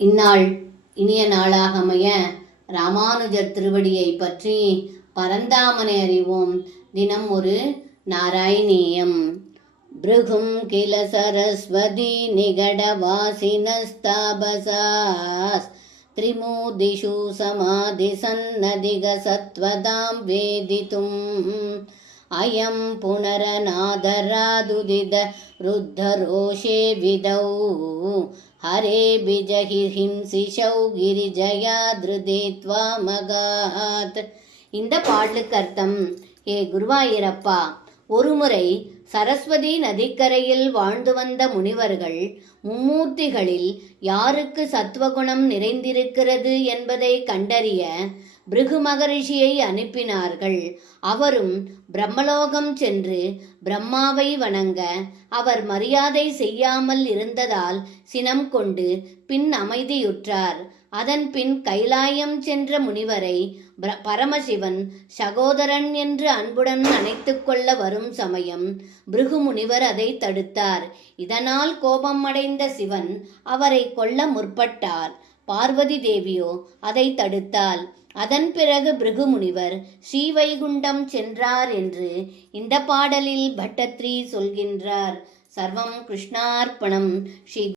இந்நாள் இனிய நாளாக அமைய ராமானுஜர் திருவடியை பற்றி பரந்தாமனை அறிவோம். தினம் ஒரு நாராயணீயம். பிருகும் கில சரஸ்வதி நிகடவாசினஸ்தாபசாஸ் திரிமூதிஷு சமாதி சன்னதிக சத்வதாம் வேதித்தும் அயம் புனரநாதராதுதித ருத்தரோஷே விதௌ ஹரே பிஜஹி ஹிம்சிஷௌ கிரிஜயா திருதேத்வா மகாத். இந்த பாடலுக்கு அர்த்தம்: ஏ குருவாயூரப்பா, ஒருமுறை சரஸ்வதி நதிக்கரையில் வாழ்ந்து வந்த முனிவர்கள் மும்மூர்த்திகளில் யாருக்கு சத்வகுணம் நிறைந்திருக்கிறது என்பதை கண்டறிய பிருகு மகரிஷியை அனுப்பினார்கள். அவரும் பிரம்மலோகம் சென்று பிரம்மாவை வணங்க அவர் மரியாதை செய்யாமல் இருந்ததால் சினம் கொண்டு பின் அமைதியுற்றார். அதன் பின் கைலாயம் சென்ற முனிவரை பரமசிவன் சகோதரன் என்று அன்புடன் அணைத்து கொள்ள வரும் சமயம் பிருகு முனிவர் அதை தடுத்தார். இதனால் கோபம் அடைந்த சிவன் அவரை கொல்ல முற்பட்டார். பார்வதி தேவியோ அதை தடுத்தாள். அதன் பிறகு பிருகு முனிவர் ஸ்ரீவைகுண்டம் சென்றார் என்று இந்த பாடலில் பட்டத்ரி சொல்கின்றார். சர்வம் கிருஷ்ணார்ப்பணம். ஸ்ரீ